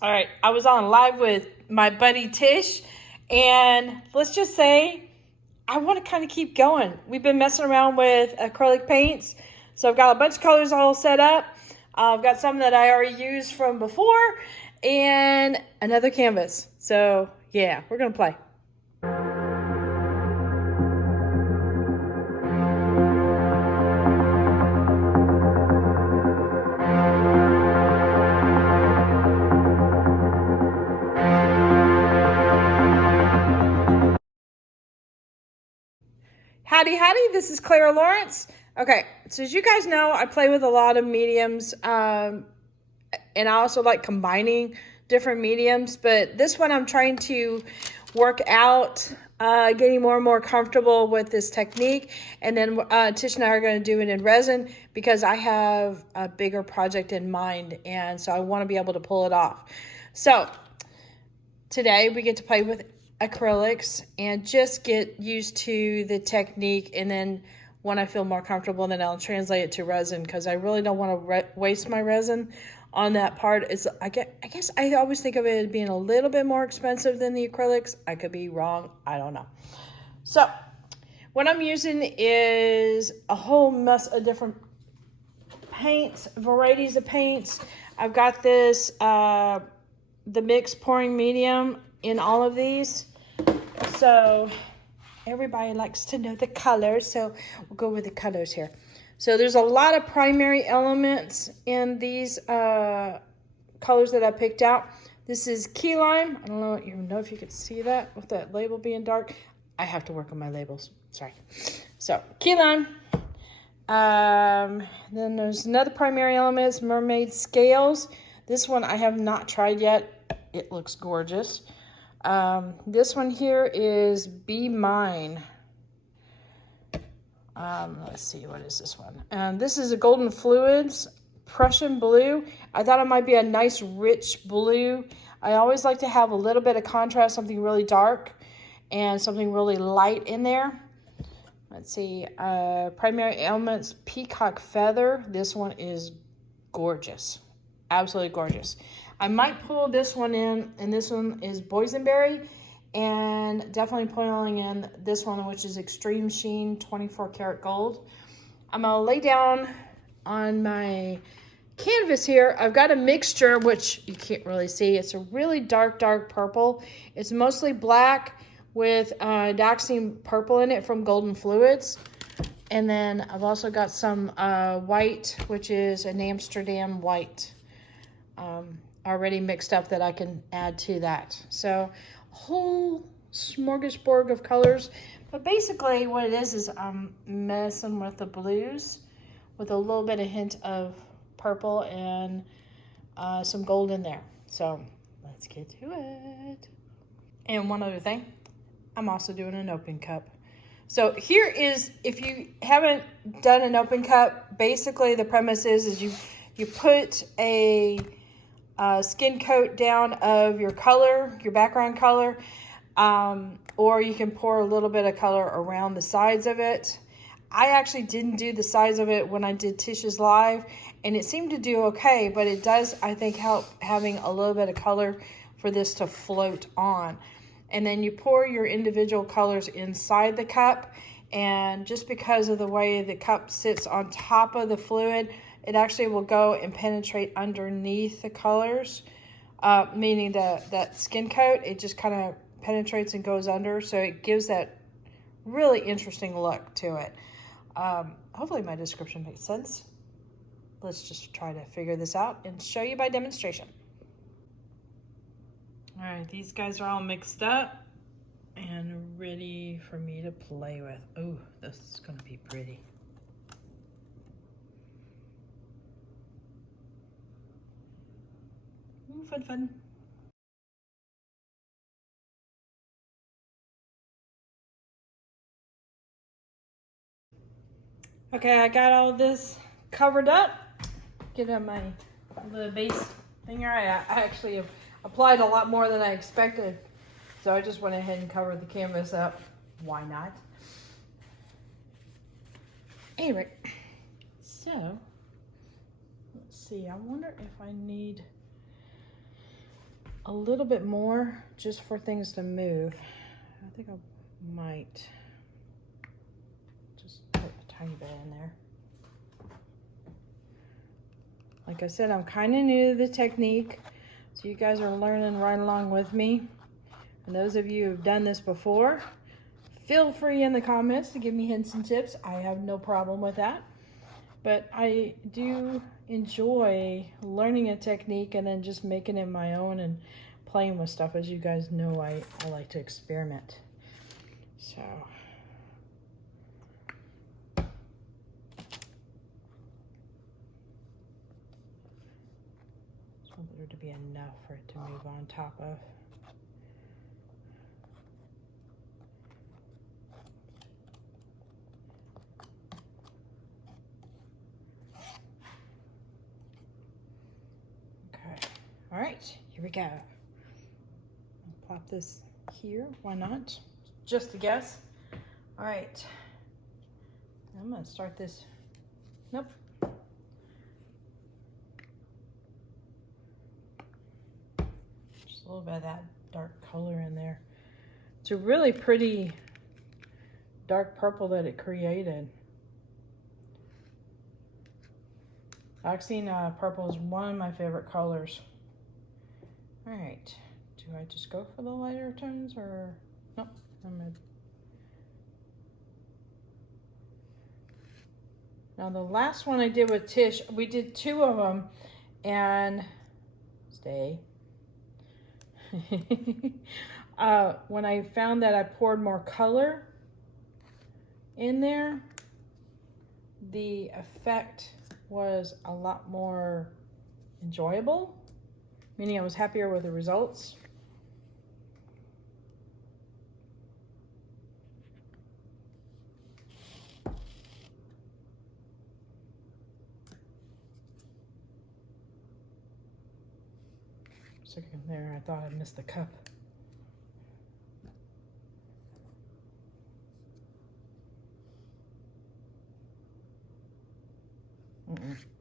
All right, I was on live with my buddy Tish, and let's just say I want to kind of keep going. We've been messing around with acrylic paints, so I've got a bunch of colors all set up. I've got some that I already used from before, and another canvas. So yeah, we're gonna play. Howdy, howdy, this is Clara Lawrence. Okay, so as you guys know, I play with a lot of mediums, and I also like combining different mediums, but this one I'm trying to work out, getting more and more comfortable with this technique, and then Tish and I are going to do it in resin because I have a bigger project in mind, and so I want to be able to pull it off. So today we get to play with acrylics and just get used to the technique, and then when I feel more comfortable, then I'll translate it to resin because I really don't want to waste my resin on that part. I guess I always think of it as being a little bit more expensive than the acrylics. I could be wrong. I don't know. So what I'm using is a whole mess of different paints, varieties of paints. I've got this, the mixed pouring medium in all of these. So everybody likes to know the colors, so we'll go with the colors here. So there's a lot of primary elements in these colors that I picked out. This is key lime. I don't know if you can see that with that label being dark. I have to work on my labels. Sorry. So key lime. Then there's another primary element, is mermaid scales. This one I have not tried yet. It looks gorgeous. This one here is Be Mine. Let's see, what is this one? This is a Golden Fluids Prussian blue. I thought it might be a nice rich blue. I always like to have a little bit of contrast, something really dark and something really light in there. Let's see, primary elements, peacock feather. This one is gorgeous, absolutely gorgeous. I might pull this one in, and this one is boysenberry, and definitely pulling in this one, which is extreme sheen 24 karat gold. I'm gonna lay down on my canvas here. I've got a mixture, which you can't really see. It's a really dark purple. It's mostly black with Daxine purple in it from Golden Fluids. And then I've also got some white, which is an Amsterdam white, already mixed up that I can add to that. So a whole smorgasbord of colors. But basically what it is I'm messing with the blues with a little bit of hint of purple and some gold in there. So let's get to it. And one other thing, I'm also doing an open cup. So here is, if you haven't done an open cup, basically the premise is you put a skin coat down of your color, your background color, or you can pour a little bit of color around the sides of it. I actually didn't do the sides of it when I did Tish's live, and it seemed to do okay, but it does, I think, help having a little bit of color for this to float on. And then you pour your individual colors inside the cup, and just because of the way the cup sits on top of the fluid, it actually will go and penetrate underneath the colors, meaning that skin coat, it just kind of penetrates and goes under, so it gives that really interesting look to it. Hopefully my description makes sense. Let's just try to figure this out and show you by demonstration. All right, these guys are all mixed up and ready for me to play with. Oh, this is gonna be pretty. Ooh, fun. Okay, I got all this covered up. Get on the base thing here. I actually have applied a lot more than I expected, so I just went ahead and covered the canvas up. Why not? Anyway, so let's see. I wonder if I need a little bit more just for things to move. I think I might just put a tiny bit in there. Like I said, I'm kind of new to the technique, so you guys are learning right along with me. And those of you who've done this before, feel free in the comments to give me hints and tips. I have no problem with that. But I do enjoy learning a technique and then just making it my own and playing with stuff. As you guys know, I like to experiment. So I just want there to be enough for it to move on top of. All right, here we go. I'll plop this here, why not? Just a guess. All right, I'm gonna start this, nope. Just a little bit of that dark color in there. It's a really pretty dark purple that it created. Oxine purple is one of my favorite colors. All right, do I just go for the lighter tones or, nope, I'm gonna. Now the last one I did with Tish, we did 2 of them and, stay. When I found that I poured more color in there, the effect was a lot more enjoyable. Meaning I was happier with the results. Second there, I thought I missed the cup.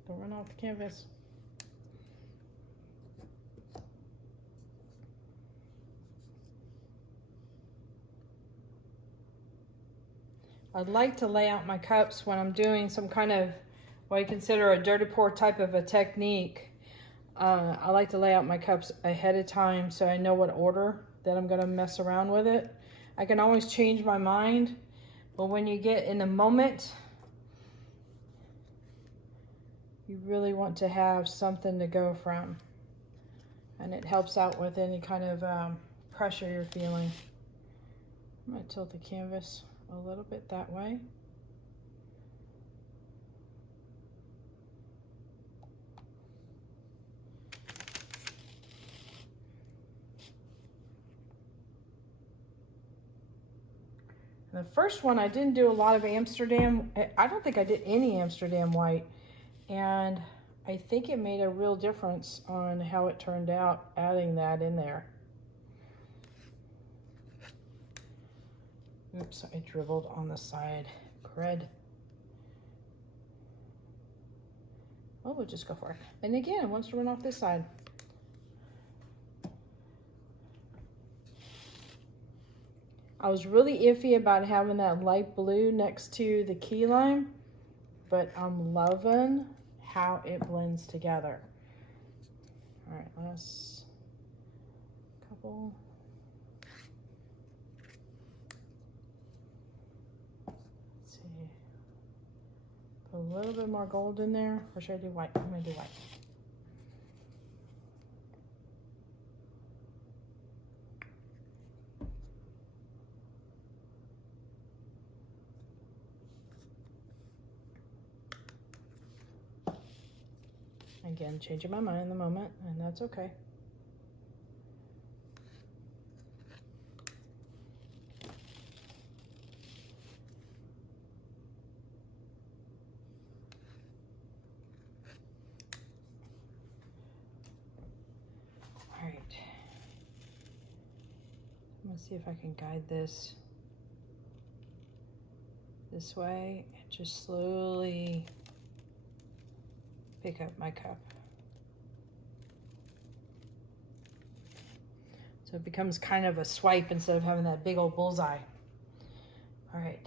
Don't run off the canvas. I'd like to lay out my cups when I'm doing some kind of what I consider a dirty pour type of a technique. I like to lay out my cups ahead of time so I know what order that I'm going to mess around with it. I can always change my mind, but when you get in the moment, you really want to have something to go from. And it helps out with any kind of pressure you're feeling. I'm going to tilt the canvas a little bit that way. The first one I didn't do a lot of Amsterdam. I don't think I did any Amsterdam white, and I think it made a real difference on how it turned out adding that in there. Oops, I dribbled on the side. Crud. Oh, we'll just go for it. And again, it wants to run off this side. I was really iffy about having that light blue next to the key lime, but I'm loving how it blends together. All right, last couple. A little bit more gold in there, or should I do white? I'm gonna do white. Again, changing my mind in the moment, and that's okay. See if I can guide this way and just slowly pick up my cup. So it becomes kind of a swipe instead of having that big old bullseye. All right.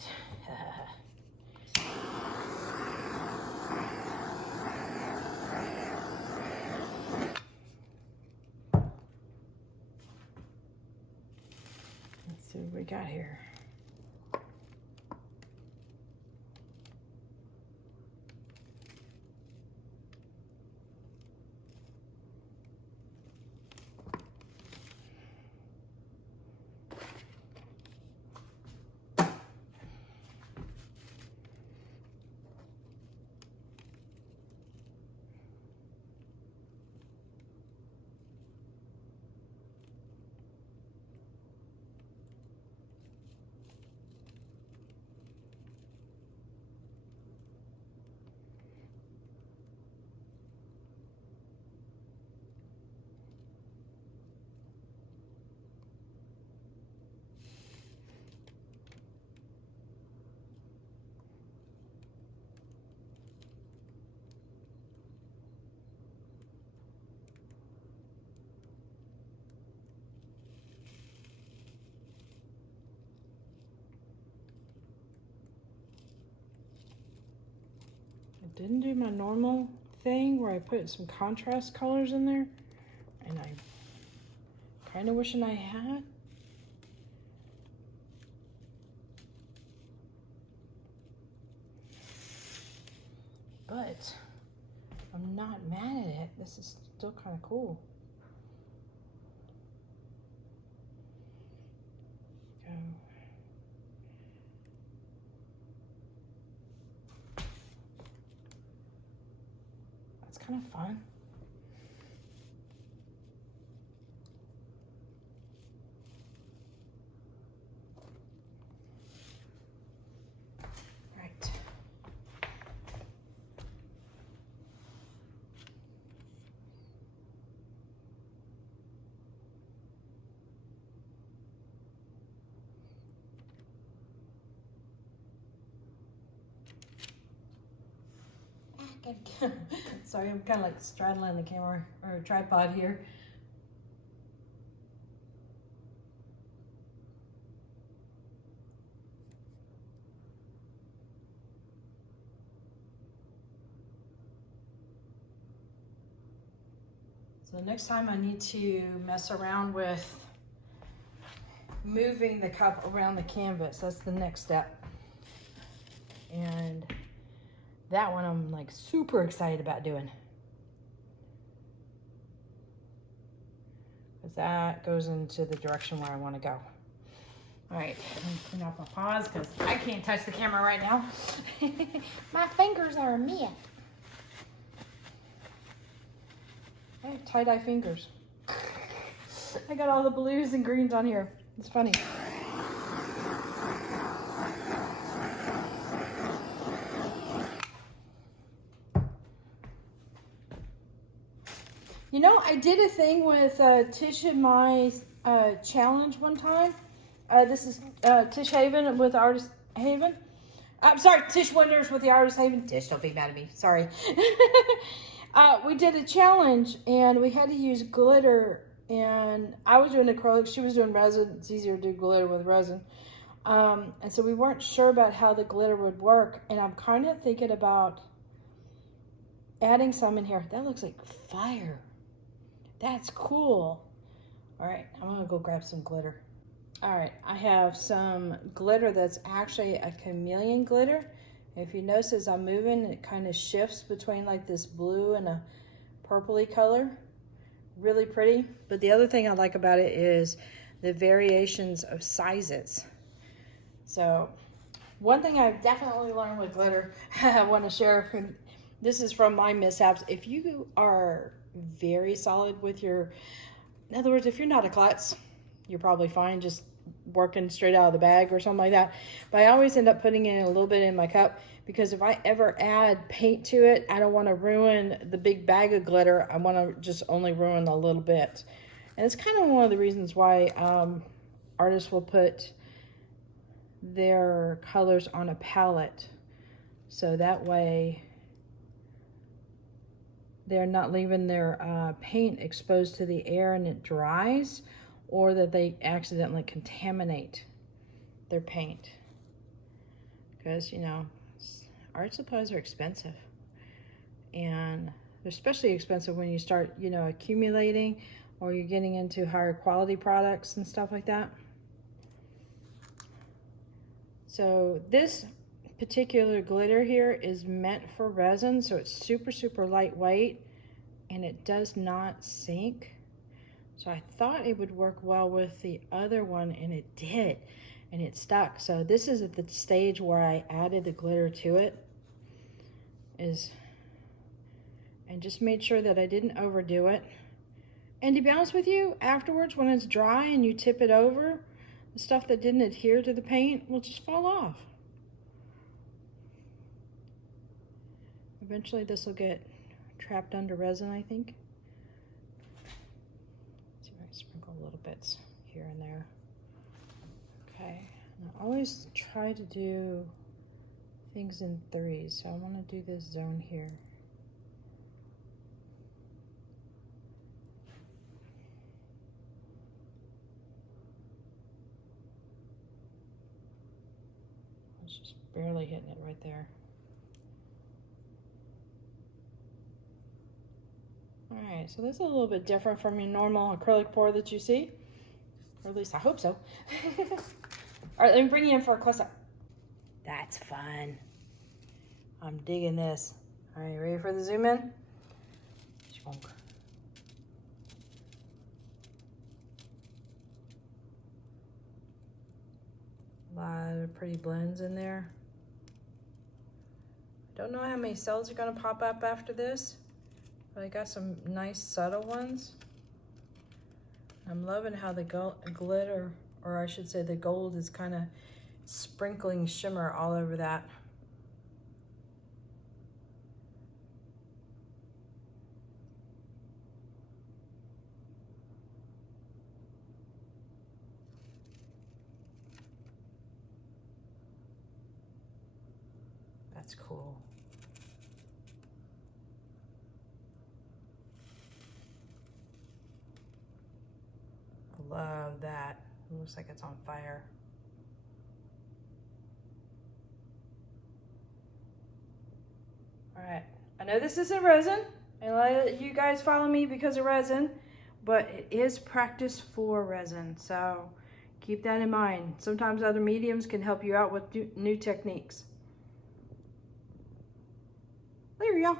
Let's see what we got here. Didn't do my normal thing where I put some contrast colors in there, and I kind of wishing I had. But I'm not mad at it. This is still kind of cool. Go. Kind of fun. Right. Sorry, I'm kind of like straddling the camera or tripod here. So next time I need to mess around with moving the cup around the canvas. That's the next step. And that one I'm like super excited about doing. Because that goes into the direction where I want to go. All right, let me clean off my paws because I can't touch the camera right now. My fingers are a mess. I have tie-dye fingers. I got all the blues and greens on here. It's funny. You know, I did a thing with Tish and my challenge one time. This is Tish Haven with Artist Haven. I'm sorry, Tish Winters with the Artist Haven. Tish, don't be mad at me. Sorry. We did a challenge, and we had to use glitter. And I was doing acrylic. She was doing resin. It's easier to do glitter with resin. And so we weren't sure about how the glitter would work. And I'm kind of thinking about adding some in here. That looks like fire. That's cool. All right, I'm gonna go grab some glitter. All right, I have some glitter that's actually a chameleon glitter. If you notice as I'm moving, it kind of shifts between like this blue and a purpley color. Really pretty. But the other thing I like about it is the variations of sizes. So one thing I've definitely learned with glitter, I want to share, this is from my mishaps. If you are very solid with your, in other words, if you're not a klutz, you're probably fine just working straight out of the bag or something like that. But I always end up putting in a little bit in my cup because if I ever add paint to it, I don't want to ruin the big bag of glitter. I want to just only ruin a little bit. And it's kind of one of the reasons why artists will put their colors on a palette. So that way they're not leaving their paint exposed to the air and it dries, or that they accidentally contaminate their paint. Because, you know, art supplies are expensive. And they're especially expensive when you start, you know, accumulating, or you're getting into higher quality products and stuff like that. So this particular glitter here is meant for resin, so it's super, super lightweight, and it does not sink. So I thought it would work well with the other one, and it did, and it stuck. So this is at the stage where I added the glitter to it, and just made sure that I didn't overdo it. And to be honest with you, afterwards when it's dry and you tip it over, the stuff that didn't adhere to the paint will just fall off. Eventually this will get trapped under resin, I think. Let's see if I can sprinkle little bits here and there. Okay, and I always try to do things in threes, so I want to do this zone here. Just barely hitting it right there. All right, so this is a little bit different from your normal acrylic pour that you see, or at least I hope so. All right, let me bring you in for a close-up. That's fun. I'm digging this. All right, ready for the zoom in? A lot of pretty blends in there. Don't know how many cells are gonna pop up after this, but I got some nice subtle ones. I'm loving how the glitter, or I should say the gold, is kind of sprinkling shimmer all over that. That's cool. I love that. It looks like it's on fire. All right, I know this isn't resin, and I let you guys follow me because of resin, but it is practice for resin, so keep that in mind. Sometimes other mediums can help you out with new techniques. There we go.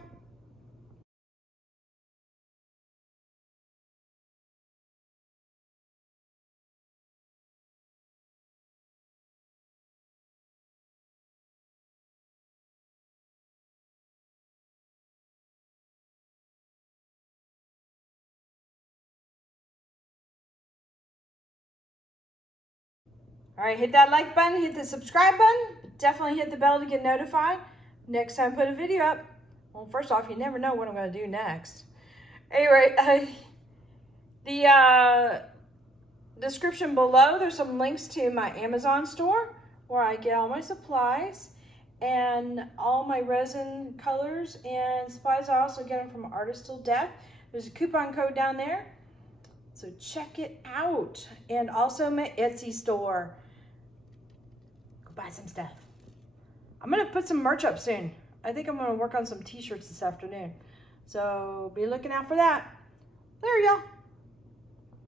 All right, hit that like button, hit the subscribe button, definitely hit the bell to get notified next time I put a video up. Well, first off, you never know what I'm gonna do next. Anyway, the description below, there's some links to my Amazon store where I get all my supplies and all my resin colors and supplies. I also get them from Artist Till Death. There's a coupon code down there, so check it out. And also my Etsy store. Go buy some stuff. I'm gonna put some merch up soon. I think I'm gonna work on some t-shirts this afternoon. So be looking out for that. There you go.